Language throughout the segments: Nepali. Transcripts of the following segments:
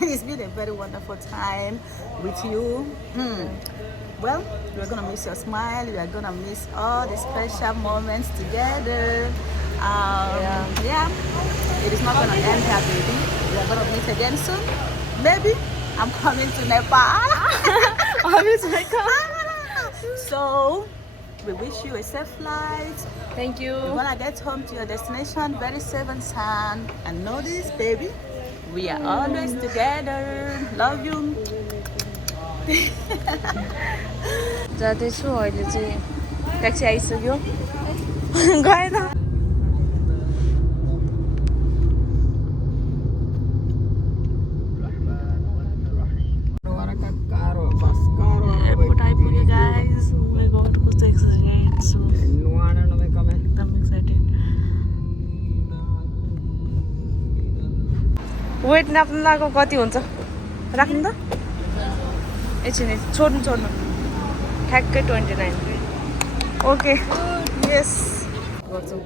It's been a very wonderful time with you. Well, you're gonna miss your smile. You're gonna miss all the special moments together. Yeah, it is not gonna end here, baby. We're gonna meet again soon. Maybe I'm coming to Nepal. So we wish you a safe flight. Thank you. You're gonna get home to your destination very safe and sound. And know this, baby, we are always together. Love you. जाँदैछु अहिले चाहिँ ट्याक्सी आइसक्यो गएन एयरपोर्ट आइपुग्यो गाइस ओ माय गॉड कस्तो एक्साइटेड छु एकदम एक्साइटेड वेट नाप्नु लाग्यो कति हुन्छ राख्नु त एकछिन छोड्नु ठ्याक्कै 29 ओके यस गर्छौँ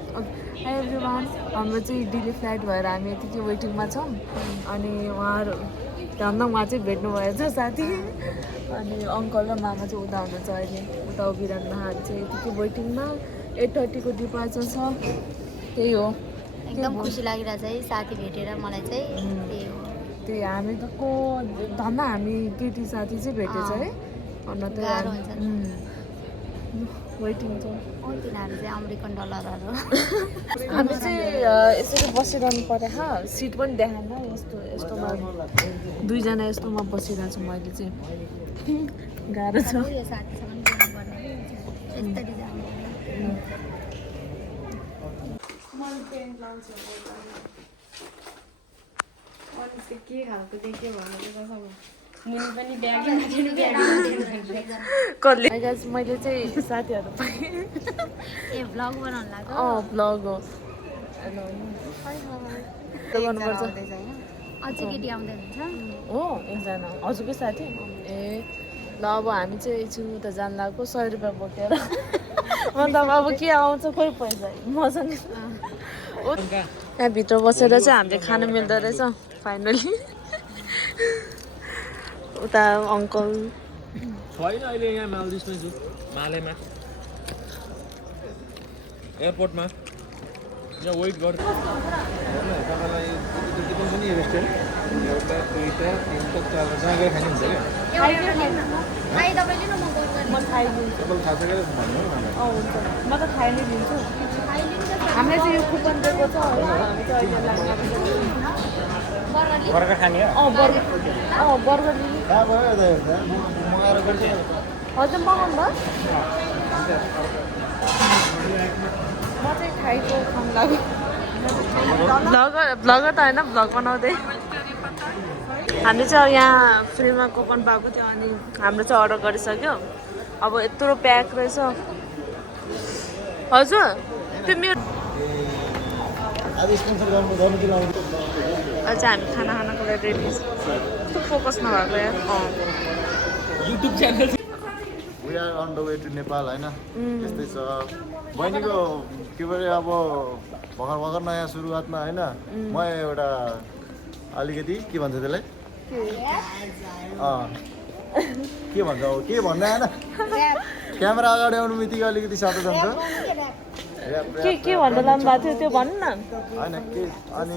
हाई एभ्रिवान हाम्रो चाहिँ दिल्ली फ्लाइट भएर हामी यतिकै वेटिङमा छौँ अनि उहाँहरू धन्न उहाँ चाहिँ भेट्नु भएछ साथी अनि अङ्कल र मामा चाहिँ उता हुनुहुन्छ अहिले उता उभिरहनु उहाँहरू चाहिँ यतिकै वेटिङमा 8:30 को डिपार्चर छ त्यही हो एकदम खुसी लागिरहेछ है साथी भेटेर मलाई चाहिँ त्यही हो त्यही हामी को धन्न हामी केटी साथी चाहिँ भेटेछ है अन्त गाह्रो हुन्छ वेटिङ छ तिनीहरू चाहिँ अमेरिकन डलरहरू हामी चाहिँ यसरी बसिरहनु पर्यो सिट पनि देखाएन यस्तोमा दुईजना यस्तोमा बसिरहेको छु मैले चाहिँ गाह्रो छ यो साथीसँग पनि बोल्नुपर्ने यस्तरी जानुपर्ने के खालको देख्यो मैले चाहिँ साथीहरू पाएँ ए भ्लग बनाउनु लाग्यो भ्लग हो गर्नुपर्छ अझै केटी आउँदै हुन्छ हो एकजना हजुरको साथी ए ल अब हामी चाहिँ एकछिन उता जानु लाग्यो 100 रुपियाँ बोकेर मतलब अब के आउँछ खोइ पैसा मसँग यहाँ भित्र बसेर चाहिँ हामीले खानु मिल्दो रहेछ फाइनली उता अङ्कल छैन अहिले यहाँ मालदिप्समै छु मालेमा एयरपोर्टमा यहाँ वेट गर्छु तपाईँलाई जति पनि रेस्टुरेन्ट एउटा दुईवटा तिनवटा चारवटा जहाँ गएर खाने हुन्छ क्या म खाइदिन्छु तपाईँलाई थाहा छ क्या भन्नु हुन्छ म त खाइ नै दिन्छु हामीलाई चाहिँ यो कुपन दिएको छ है हामी चाहिँ अहिले बर्गर खाने बर्गर लिनु मगाएर गर्छु हजुर मगाउनु भयो म चाहिँ खाइको खानु लाग्यो भ्लगर त होइन भ्लग बनाउँदै हामीले चाहिँ यहाँ फ्रीमा कुपन पाएको थियो अनि हाम्रो चाहिँ अर्डर गरिसक्यो अब यत्रो प्याक रहेछ हजुर त्यो मेरो अहिले चाहिँ हामी खाना खानको लागि रेडी कस्तो फोकस नभएको यार YouTube channel We are on the way to Nepal होइन यस्तै छ बहिनीको के पऱ्यो अब भर्खर नयाँ सुरुवातमा होइन म एउटा अलिकति के भन्छ त्यसलाई के भन्छ अब के भन्दा होइन क्यामेरा अगाडि आउनु बित्तिकै अलिकति सातो जान्छ के भन्नु लानु भएको थियो त्यो भन्नु न होइन के अनि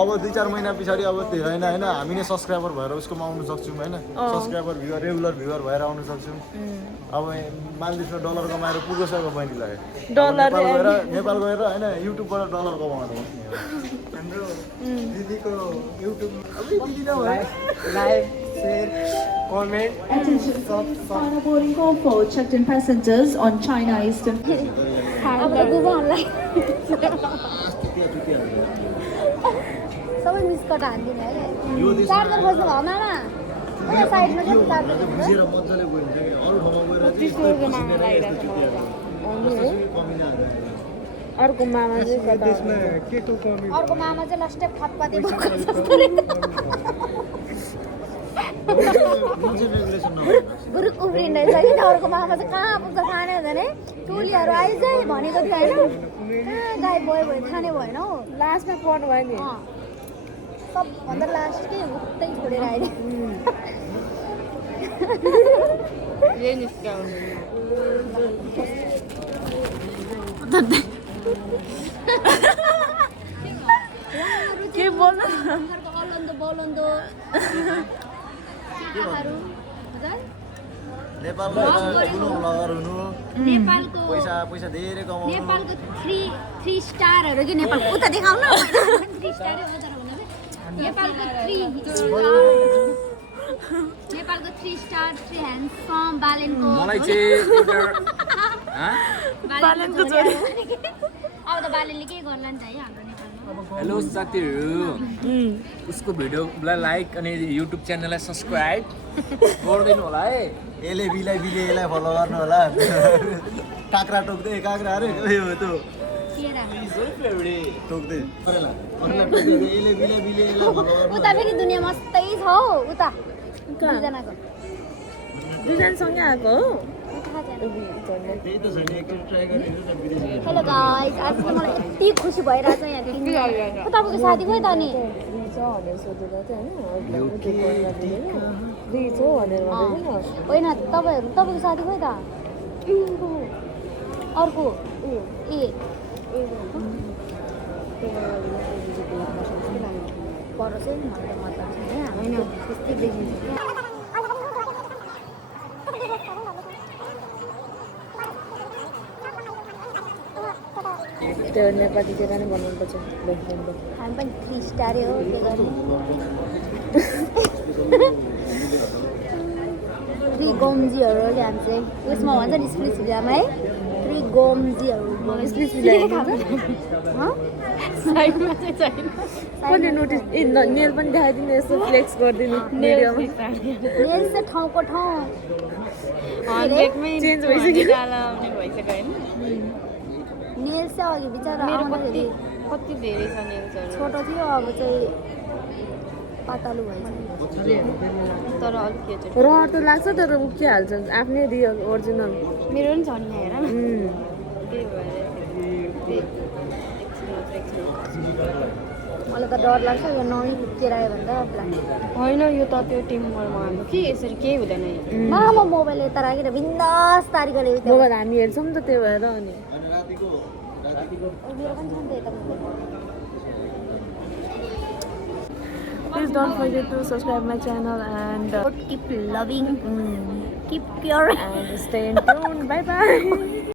अब 2-4 महिना पछाडि अब धेरै होइन हामी नै सब्सक्राइबर भएर उसकोमा आउनु सक्छौँ होइन सब्सक्राइबर भ्युवर रेगुलर भ्युवर भएर आउनु सक्छौँ अब मालदिप्समा डलर कमाएर पुगिसक्यो बहिनीलाई नेपाल गएर होइन युट्युबबाट डलर कमाउनु हाम्रो दिदीको युट्युब दिदी न like share comment Final boarding call for checked-in passengers on China Eastern. अब त बुबाहरूलाई सबै मिसकट हान्दिने है चार्जर खोज्नु भयो मामा उता साइडमा चाहिँ चार्जर बुझेर मजाले गयो हुन्छ कि अरू ठाउँमा गएर चाहिँ यस्तो खुसिने र यस्तो कमिना अर्को मामा चाहिँ अर्को मामा चाहिँ लस्टे फतफते भएको गुरुक उफ्रिँदैछ कि अर्को मामा चाहिँ कहाँ पुग्छ खाने हुँदैन टोलीहरू आइज भनेको थियो होइन कहाँ गाई भयो थाने भएन हौ लास्टमा पर्नु भयो नि सबभन्दा लास्टकै उतै छोडेर आइदियो के बोल्नु अलन्दो बलन्दो नेपालमा ठुलो भ्लगर हुनु नेपालको पैसा धेरै कमाउनु नेपालको थ्री स्टारहरू कि नेपाल उता देखाउन थ्री स्टार नेपालको थ्री स्टार थ्री ह्यान्डसम बालेनको मलाई चाहिँ बालेनको छोरी अब त बालेनले के गर्ला नि त है हाम्रो नेपालमा हेलो साथीहरू उसको भिडियोलाई लाइक अनि युट्युब च्यानललाई सब्सक्राइब गरिदिनु होला है यसले बिलाई फलो गर्नु होला काँक्रा टोक्दै काँक्रा अरे यो त्यो टोक्दै यसले बिलाई फलो गर्नु उता फेरि दुनियाँ मस्तै छ हौ उता दुईजनाको दुईजनासँगै आएको हो त्यही त छैन एकचोटि ट्राई गरेर विदेशी हेलो गाइस आज चाहिँ मलाई यति खुसी भइरहेछ यहाँ तिनजना तपाईँको साथी खोइ त नि होइन तपाईँको साथी खोइ त अर्को ए परोस् है मलाई मतलब छैन होइन त्यस्तै देखिन्छ त्यो नेपालीतिर नै बनाउनुपर्छ हामी पनि थ्री स्टारै हो के गर्ने थ्री गोम्जीहरू हो कि हामी चाहिँ उयसमा भन्छ नि स्प्लिट भिलामा है थ्री गोम्जीहरू स्प्लिट कसले नोटिस ए नेल पनि देखाइदिनु यसो फ्लेक्स गरिदिनु भिडियोमा नेल चाहिँ ठाउँको ठाउँ चेन्ज भइसक्यो नेल चाहिँ अघि बिचरा आउँदाखेरि कति धेरै छ नेल्सहरू छोटो थियो अब चाहिँ पातलो भएछ तर अलिक रहर त लाग्छ तर उक्किहाल्छ आफ्नै रियल ओरिजिनल मेरो पनि छ नि हेर न मलाई त डर लाग्छ यो नही चेरायो भने त होइन यो त त्यो टिमरमा हाम्रो के यसरी केही हुँदैन म मोबाइल यता राखेर बिन्दास तारिकले मोबाइल हामी हेर्छौँ नि त त्यो भएर अनि मेरो पनि छ नि त यता mobile Please don't forget to subscribe my channel and keep loving keep pure stay in tune. Bye bye.